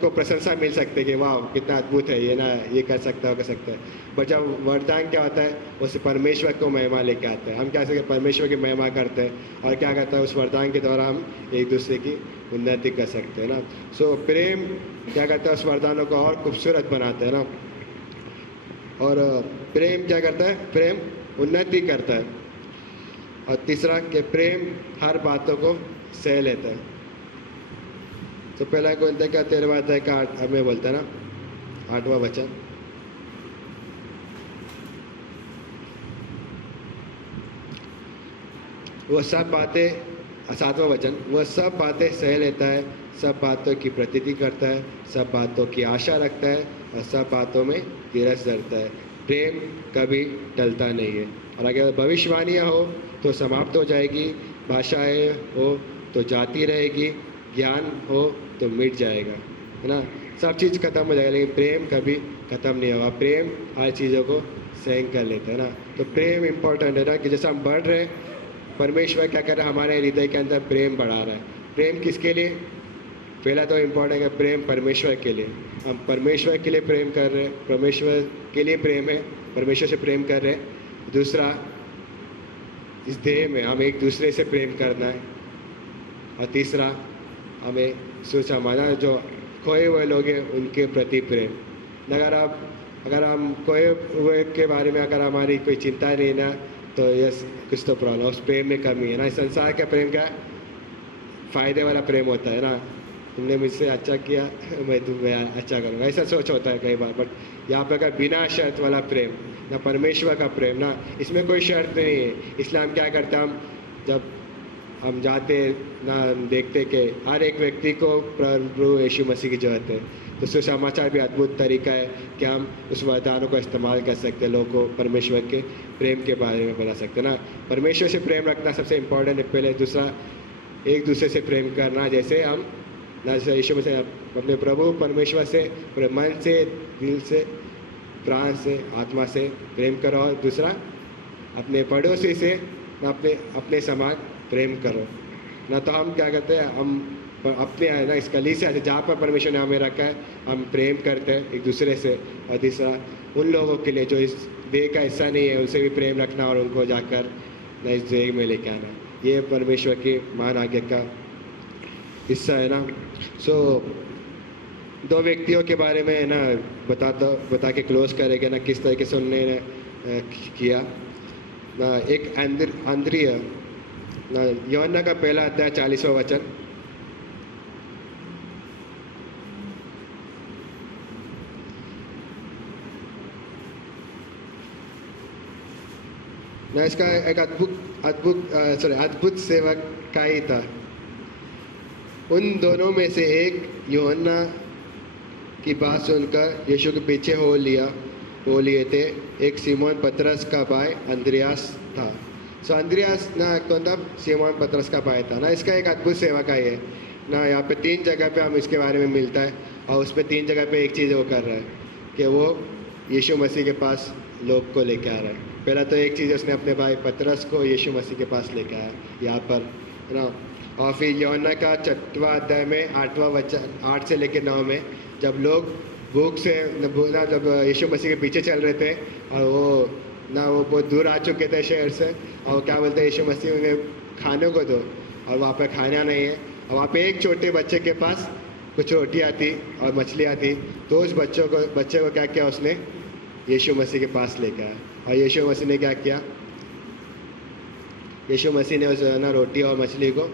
को प्रशंसा मिल सकते कि वाह कितना अद्भुत है ये ना, ये कर सकता है, वो कर सकता है। बट जब वरदान क्या होता है? उससे परमेश्वर को महिमा लेके आता है। हम क्या सकते? परमेश्वर की महिमा करते हैं और क्या करता है? उस वरदान के द्वारा हम एक दूसरे की उन्नति कर सकते हैं ना। सो प्रेम क्या करता है? उस वरदानों को और खूबसूरत बनाता है ना। और प्रेम क्या करता है? प्रेम उन्नति करता है। और तीसरा कि प्रेम हर बातों को सह लेता है। तो पहला कोरिन्थियों का 13वां अध्याय का 8 में बोलता है ना, 8वां वचन, वह सब बातें, 7वां वचन, वह सब बातें सह लेता है, सब बातों की प्रतीति करता है, सब बातों की आशा रखता है और सब बातों में धीरज धरता है। प्रेम कभी टलता नहीं है। और अगर भविष्यवाणियाँ हो तो समाप्त हो जाएगी, भाषाएं हो तो जाती रहेगी, ज्ञान हो तो मिट जाएगा, है ना। सब चीज़ खत्म हो जाएगा, लेकिन प्रेम कभी खत्म नहीं होगा। प्रेम हर चीज़ों को सहन कर लेता है ना। तो प्रेम इम्पोर्टेंट है ना, कि जैसे हम बढ़ रहे हैं, परमेश्वर क्या कर रहा है? हमारे हृदय के अंदर प्रेम बढ़ा रहा है। प्रेम किसके लिए? पहला तो इम्पोर्टेंट है प्रेम परमेश्वर के लिए। हम परमेश्वर के लिए प्रेम कर रहे हैं, परमेश्वर के लिए प्रेम है, परमेश्वर से प्रेम कर रहे हैं। दूसरा, इस देह में हम एक दूसरे से प्रेम करना है। और तीसरा, हमें सोचा माना जो खोए हुए लोग हैं उनके प्रति प्रेम। अगर हम खोए हुए के बारे में अगर हमारी कोई चिंता नहीं ना, तो यस कुछ तो प्रॉब्लम, उस प्रेम में कमी है ना। इस संसार का प्रेम क्या फ़ायदे वाला प्रेम होता है ना, तुमने मुझसे अच्छा किया मैं तुम्हें अच्छा करूँगा, ऐसा सोच होता है कई बार। बट यहाँ पे अगर बिना शर्त वाला प्रेम ना, परमेश्वर का प्रेम ना, इसमें कोई शर्त नहीं है। इसलिए हम क्या करते हैं? हम जब हम जाते ना, हम देखते कि हर एक व्यक्ति को प्रभु यीशु मसीह की जरूरत है। तो सुसमाचार भी अद्भुत तरीका है कि हम उस वरदानों को इस्तेमाल कर सकते हैं, लोगों को परमेश्वर के प्रेम के बारे में बता सकते हैं ना। परमेश्वर से प्रेम रखना सबसे इम्पोर्टेंट है पहले। दूसरा, एक दूसरे से प्रेम करना, जैसे हम ना यीशु मसीह अपने प्रभु परमेश्वर से पूरे मन से, दिल से, प्राण से, आत्मा से प्रेम करो। और दूसरा, अपने पड़ोसी से ना अपने समान प्रेम करो ना। तो हम क्या करते हैं? हम अपने ना इस कलीसिया से जहाँ पर परमेश्वर ने हमें रखा है, हम प्रेम करते हैं एक दूसरे से। और तीसरा, उन लोगों के लिए जो इस देह का हिस्सा नहीं है उनसे भी प्रेम रखना और उनको जाकर ना इस देह में लेके आना, ये परमेश्वर की महान आज्ञा का हिस्सा है ना। सो दो व्यक्तियों के बारे में है ना बता के क्लोज करेंगे ना, किस तरीके से उन्होंने किया ना। एक आंद्रिया ना, यूहन्ना का पहला अध्याय 40वां वचन। ना इसका एक अद्भुत सेवकाई था। उन दोनों में से एक यूहन्ना की बात सुनकर यीशु के पीछे हो लिए थे। एक सिमोन पतरस का भाई अंद्रियास था। सो अंद्रियास ना कौन था? सिमोन पतरस का भाई था ना। इसका एक अद्भुत सेवकाई है ना। यहाँ पे 3 जगह पे हम इसके बारे में मिलता है और उस पर 3 जगह पे एक चीज़ वो कर रहा है कि वो यीशु मसीह के पास लोग को लेके आ रहा है। पहला तो एक चीज़ उसने अपने भाई पतरस को यीशु मसीह के पास लेके आया यहाँ पर है ना। और फिर यूहन्ना का 6वां अध्याय में 8वां वचन 8 से लेकर 9 में जब लोग भूख से ना जब यीशु मसीह के पीछे चल रहे थे और वो बहुत दूर आ चुके थे शहर से, और क्या बोलते हैं यीशु मसीह उन्हें खाने को दो, और वहाँ पे खाना नहीं है। और वहाँ पे एक छोटे बच्चे के पास कुछ रोटियाँ थी और मछलियाँ थी, तो उस बच्चे को क्या किया? उसने यीशु मसीह के पास लेके आया। और यीशु मसीह ने क्या किया? यीशु मसीह ने उस ना रोटी और मछली को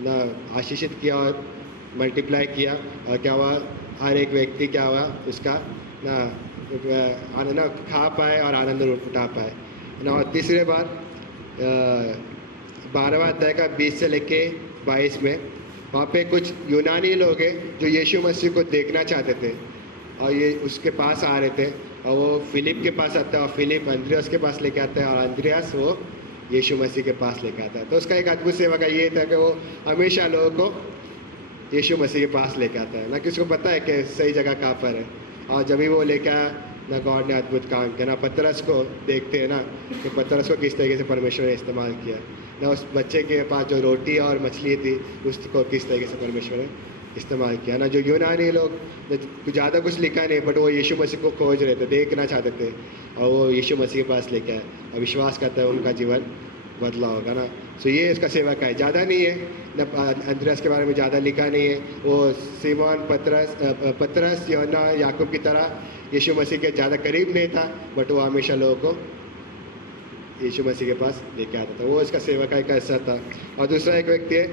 ना आशीषित किया और मल्टीप्लाई किया, और क्या हुआ? हर एक व्यक्ति क्या हुआ उसका ना खा पाए और आनंद उठा पाए ना। और तीसरे बार 12वां अध्याय का 20 से लेके 22 में वहाँ पे कुछ यूनानी लोग हैं जो यीशु मसीह को देखना चाहते थे और ये उसके पास आ रहे थे, और वो फिलिप के पास आता है और फिलिप अंद्रियास के पास लेके आता है और अंद्रियास वो यीशु मसीह के पास लेके आता है। तो उसका एक अद्भुत सेवा का ये था कि वो हमेशा लोगों को यीशु मसीह के पास लेके आता है ना, कि उसको पता है कि सही जगह कहाँ पर है। और जब भी वो लेके आया ना, गॉड ने अद्भुत काम किया ना। पतरस को देखते हैं ना कि पतरस को किस तरीके से परमेश्वर ने इस्तेमाल किया ना। उस बच्चे के पास जो रोटी और मछली थी उसको किस तरीके से परमेश्वर ने इस्तेमाल किया ना। जो यूनानी लोग ज़्यादा कुछ लिखा नहीं, बट वो यीशु मसीह को खोज रहे थे, देखना चाहते थे, और वो यीशु मसीह के पास लेके आए और विश्वास करता है उनका जीवन बदला होगा ना। सो ये इसका सेवा का है, ज़्यादा नहीं है ना। अंद्रियास के बारे में ज़्यादा लिखा नहीं है। वो सिमोन पतरस यूहन्ना याकूब की तरह यीशु मसीह के ज़्यादा करीब नहीं था, बट वो हमेशा लोगों को यीशु मसीह के पास लेके आता था। वो इसका सेवा का एक हिस्सा था। और दूसरा एक व्यक्ति है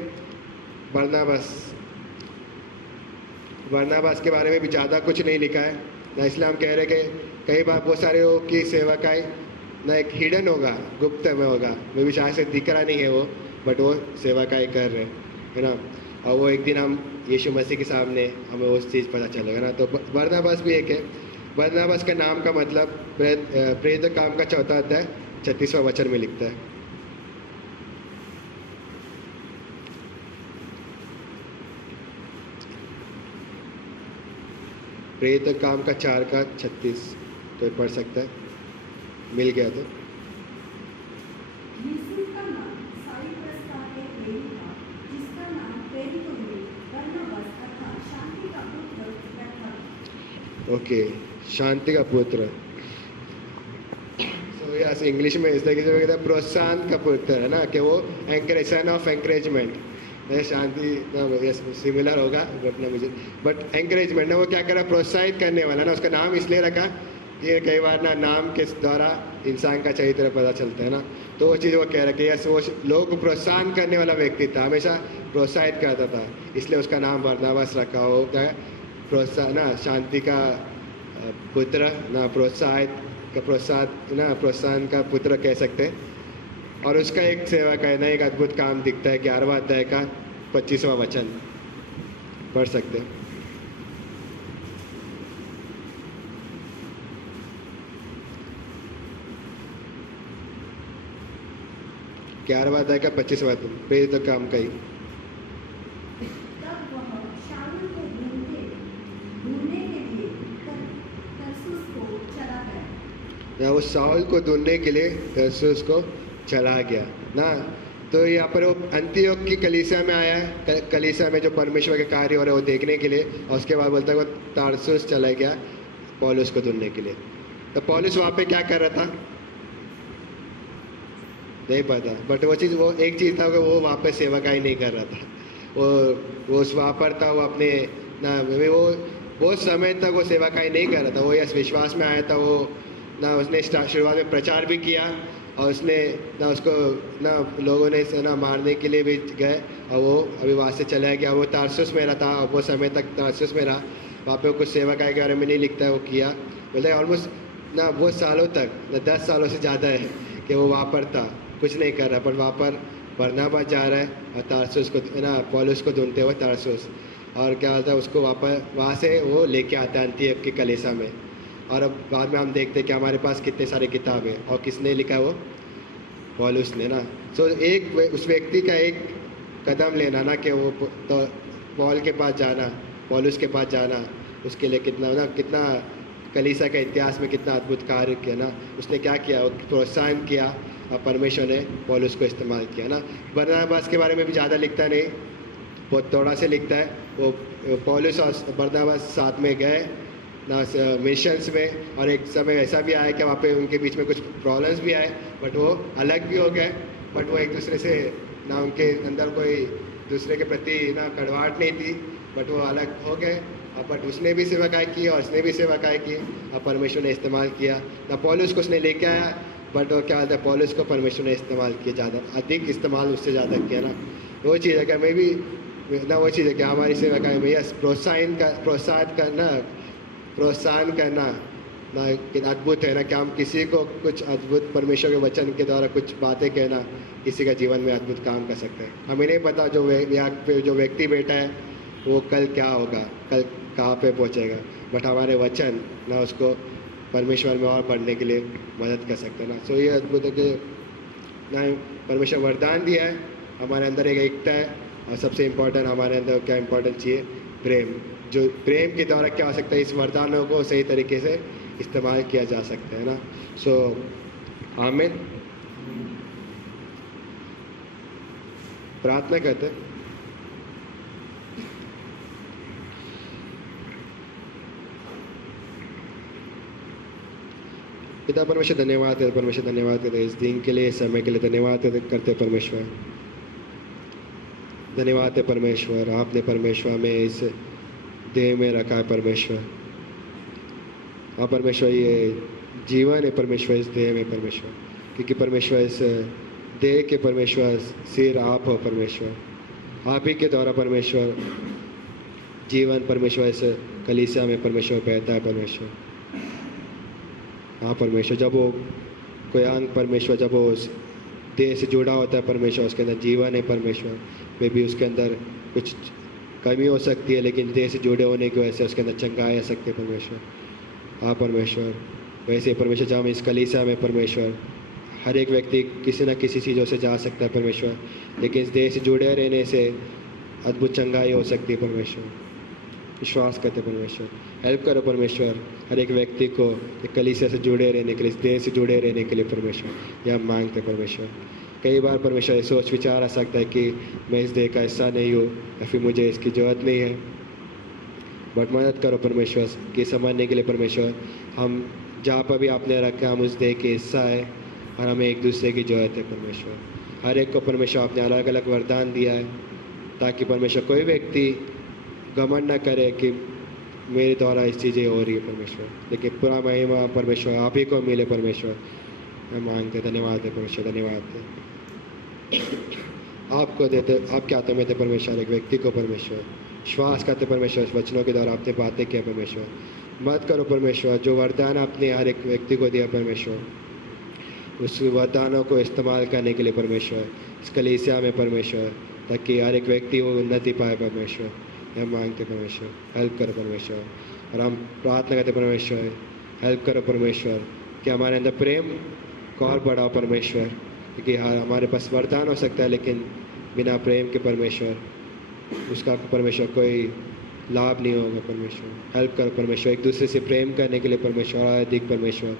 बरनबास के बारे में भी ज़्यादा कुछ नहीं लिखा है ना, इसलिए हम कह रहे कि कई बार बहुत सारे लोगों की सेवा का ना एक हिडन होगा, गुप्त में होगा, वो भी शायद से दिख रहा नहीं है वो, बट वो सेवा का ही कर रहे है ना। और वो एक दिन हम यीशु मसीह के सामने हमें उस चीज़ पता चलेगा ना। तो बरनबास भी एक है। बरनबास का नाम का मतलब प्रेरित काम का 4वां अध्याय 36वां वचन में लिखता है। प्रेरित काम का 4 का 36 तो पढ़ सकता है, मिल गया तो। यीशु का नाम साइप्रस का एक लेवी था, जिसका नाम बरनबास अर्थात शांति का पुत्र था। ओके, शांति का पुत्र। सो यस, इंग्लिश में इस तरीके से कहते हैं प्रोत्साहन का पुत्र है ना, कि वो son of encouragement. Shanti similar होगा अपना मुझे, बट एंकरेजमेंट ना, वो क्या करा? प्रोत्साहित करने वाला ना। उसका नाम इसलिए रखा कि कई बार ना नाम के द्वारा इंसान का चरित्र पता चलता है ना। तो वो चीज़ वो कह रहा है कि यस, वो लोगों को प्रोत्साहन करने वाला व्यक्ति था, हमेशा प्रोत्साहित करता था, इसलिए उसका नाम बरनबास रखा हो। क्या प्रोत्साहन ना, शांति का पुत्र ना, प्रोत्साहन का पुत्र कह सकते हैं। और उसका एक सेवा का है ना, एक अद्भुत काम दिखता है 11वां अध्याय का 25वां वचन पढ़ सकते हैं। ग्यारहवां अध्याय का 25वां प्रेरित काम का ही। तब वह शाऊल को ढूंढने के लिए तरसुस को चला गया। या वो शाऊल को ढूंढने के लिए तरसुस को चला गया ना। तो यहाँ पर वो अंतियोक की कलीसिया में आया है, कलीसिया में जो परमेश्वर के कार्य हो रहे हैं वो देखने के लिए, और उसके बाद बोलता है वो तारसुस चला गया पौलुस को ढूंढने के लिए तो पौलुस वहाँ पे क्या कर रहा था नहीं पता, बट वो एक चीज़ था कि वो वहाँ पे सेवकाई नहीं कर रहा था। वो उस वहाँ पर था, वो अपने ना वो बहुत समय तक वो सेवकाई नहीं कर रहा था। वो यस विश्वास में आया था। वो ना उसने शुरुआत में प्रचार भी किया और उसने ना उसको ना लोगों ने ना मारने के लिए भी गए और वो अभी वहाँ से चला गया। वो तारसुस में रहा था और वो समय तक तारसुस में रहा। वहाँ पे कुछ सेवकाई के बारे में नहीं लिखता है, वो किया बोलते ऑलमोस्ट ना बहुत सालों तक ना 10 सालों से ज़्यादा है कि वो वहाँ पर था, कुछ नहीं कर रहा। पर वहाँ पर बरनबास जा रहा है और तारसुस को ना पौलुस को ढूंढते हुए तारसुस, और क्या होता है उसको वहाँ से वो लेके आता है अंतियोख की कलीसिया में। और अब बाद में हम देखते हैं कि हमारे पास कितने सारे किताबें और किसने लिखा वो पौलुस ने ना। सो उस व्यक्ति का एक कदम लेना ना कि वो तो पौल के पास जाना, पौलुस के पास जाना, उसके लिए कितना कलीसिया के इतिहास में कितना अद्भुत कार्य किया ना। उसने क्या किया, वो प्रोत्साहन किया और परमेश्वर ने पौलुस को इस्तेमाल किया ना। बरनबास के बारे में भी ज़्यादा लिखता नहीं, बहुत थोड़ा से लिखता है। वो पौलुस और बरनबास साथ में गए ना मिशंस में, और एक समय ऐसा भी आया कि वहाँ पे उनके बीच में कुछ प्रॉब्लम्स भी आए, बट वो अलग भी हो गए। बट वो एक दूसरे से ना, उनके अंदर कोई दूसरे के प्रति ना कड़वाहट नहीं थी, बट वो अलग हो गए। बट उसने भी सेवकाई की और उसने भी सेवकाई की और परमेश्वर ने इस्तेमाल किया ना। पौलुस को उसने लेके आया, बट वो क्या होता है, पौलुस को परमेश्वर ने इस्तेमाल किया, ज़्यादा अधिक इस्तेमाल उससे ज़्यादा किया ना। वो चीज़ है कि मैं भी ना, वो चीज़ है कि हमारी सेवकाई में यस प्रोत्साहन करना ना अद्भुत है ना, कि हम किसी को कुछ अद्भुत परमेश्वर के वचन के द्वारा कुछ बातें कहना किसी का जीवन में अद्भुत काम कर सकते हैं। हमें नहीं पता जो व्यक्ति बैठा है वो कल क्या होगा, कल कहाँ पे पहुँचेगा, बट हमारे वचन ना उसको परमेश्वर में और बढ़ने के लिए मदद कर सकते हैं ना। सो ये अद्भुत है कि ना परमेश्वर वरदान दिया है, हमारे अंदर एक एकता है, और सबसे इम्पोर्टेंट हमारे अंदर क्या इम्पोर्टेंट चाहिए, प्रेम। जो प्रेम के द्वारा क्या हो सकता है, इस वरदानों को सही तरीके से इस्तेमाल किया जा सकता है ना। सो आमीन। प्रार्थना करते हैं। पिता परमेश्वर धन्यवाद है, परमेश्वर धन्यवाद है इस दिन के लिए, इस समय के लिए धन्यवाद करते परमेश्वर। धन्यवाद है परमेश्वर, आपने परमेश्वर में इस देह में रखा है परमेश्वर। हाँ परमेश्वर, ये जीवन है परमेश्वर इस देह में परमेश्वर, क्योंकि परमेश्वर इस देह के परमेश्वर सिर आप हो परमेश्वर। आप ही के द्वारा परमेश्वर जीवन परमेश्वर इस कलीसिया में परमेश्वर बहता है परमेश्वर। हाँ परमेश्वर, जब वो कोई अंग परमेश्वर जब वो उस देह से जुड़ा होता है परमेश्वर, उसके अंदर जीवन है परमेश्वर, वे भी उसके अंदर कुछ कमी हो सकती है, लेकिन देह से जुड़े होने की वजह से उसके अंदर चंगाई आ सकती है परमेश्वर। हाँ परमेश्वर, वैसे परमेश्वर जहाँ इस कलीसिया में परमेश्वर हर एक व्यक्ति किसी न किसी चीज़ों से जा सकता है परमेश्वर, लेकिन इस देह से जुड़े रहने से अद्भुत चंगाई हो सकती है परमेश्वर। विश्वास करते परमेश्वर, हेल्प करो परमेश्वर हर एक व्यक्ति को कलीसिया से जुड़े रहने के लिए, इस देह से जुड़े रहने के लिए परमेश्वर। यह मांगते परमेश्वर। कई बार परमेश्वर सोच विचार आ सकता है कि मैं इस देह का हिस्सा नहीं हूँ या फिर मुझे इसकी ज़रूरत नहीं है, बट मदद करो परमेश्वर कि समझने के लिए परमेश्वर, हम जहाँ पर भी आपने रखा हम उस देह के हिस्सा है और हमें एक दूसरे की ज़रूरत है परमेश्वर। हर एक को परमेश्वर आपने अलग अलग वरदान दिया है, ताकि परमेश्वर कोई व्यक्ति घमंड न करे कि मेरे द्वारा इस चीज़ें हो रही है परमेश्वर, लेकिन पूरा महिमा परमेश्वर आप ही को मिले परमेश्वर। मैं मांगते धन्यवाद है परमेश्वर, धन्यवाद है आपको देते, आपके हाथों में थे परमेश्वर एक व्यक्ति को परमेश्वर। विश्वास करते परमेश्वर वचनों के द्वारा आपने बातें किया परमेश्वर। मत करो परमेश्वर, जो वरदान आपने हर एक व्यक्ति को दिया परमेश्वर, उस वरदानों को इस्तेमाल करने के लिए परमेश्वर इस कलीसिया में परमेश्वर, ताकि हर एक व्यक्ति वो उन्नति पाए परमेश्वर। हम मांगते परमेश्वर, हेल्प करो परमेश्वर। और हम प्रार्थना करते परमेश्वर, हेल्प करो परमेश्वर कि हमारे अंदर प्रेम को और बढ़ाओ परमेश्वर, क्योंकि हमारे पास वरदान हो सकता है, लेकिन बिना प्रेम के परमेश्वर उसका परमेश्वर कोई लाभ नहीं होगा परमेश्वर। हेल्प करो परमेश्वर एक दूसरे से प्रेम करने के लिए परमेश्वर, और अधिक परमेश्वर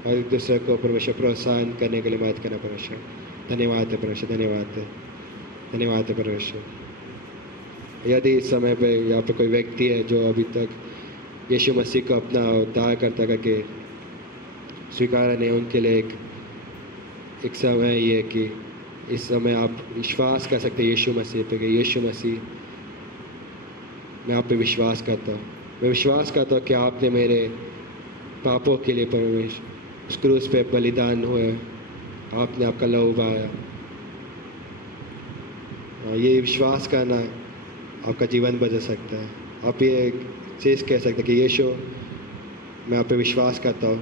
और एक दूसरे को परमेश्वर प्रोत्साहन करने के लिए मदद करना परमेश्वर। धन्यवाद है परमेश्वर, धन्यवाद है परमेश्वर। यदि इस समय पे यहाँ पे कोई व्यक्ति है जो अभी तक यीशु मसीह को अपना उद्धार करता करके स्वीकार नहीं, उनके लिए एक समय ये है कि इस समय आप विश्वास कर सकते हैं यीशु मसीह पे कि यीशु मसीह, मैं आप पे विश्वास करता हूँ। मैं विश्वास करता हूँ कि आपने मेरे पापों के लिए परमेश्वर उस क्रूस पे बलिदान हुए, आपने आपका लहू बहाया। ये विश्वास करना आपका जीवन बदल सकता है। आप ये चीज़ कह सकते हैं कि यीशु, मैं आप पे विश्वास करता हूँ,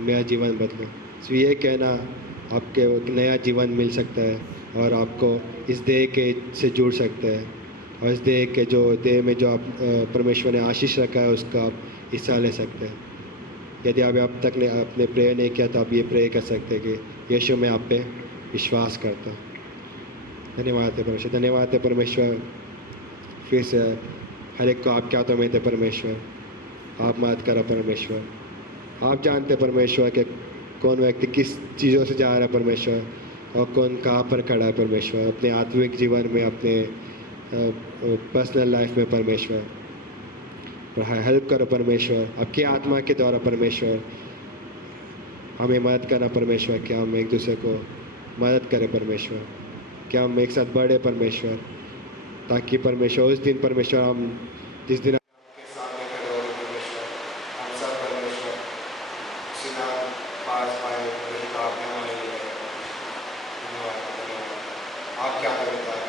मेरा जीवन बदलो। तो ये कहना आपके एक नया जीवन मिल सकता है और आपको इस देह के से जुड़ सकते हैं, और इस देह के जो देह में जो आप परमेश्वर ने आशीष रखा है उसका आप हिस्सा ले सकते हैं। यदि आप अब तक ने आपने प्रे नहीं किया तो आप ये प्रे कर सकते हैं कि यीशु, मैं आप पे विश्वास करता हूँ। धन्यवाद है परमेश्वर, धन्यवाद है परमेश्वर। फिर से हर एक को आपके हाथों में थे परमेश्वर, आप मदद करो परमेश्वर। आप जानते हैं परमेश्वर कि कौन व्यक्ति किस चीज़ों से जा रहा है परमेश्वर, और कौन कहाँ पर खड़ा है परमेश्वर, अपने आत्मिक जीवन में, अपने पर्सनल लाइफ में परमेश्वर। हेल्प करो परमेश्वर, आपकी आत्मा के द्वारा परमेश्वर हमें मदद करना परमेश्वर, कि हम एक दूसरे को मदद करें परमेश्वर, कि हम एक साथ बढ़े परमेश्वर, ताकि परमेश्वर उस दिन परमेश्वर हम जिस दिन आपके सामने खड़े हो परमेश्वर, हम सब परमेश्वर उसी नाम पास पाए, आपने हमारे लिए धन्यवाद। आप क्या करता है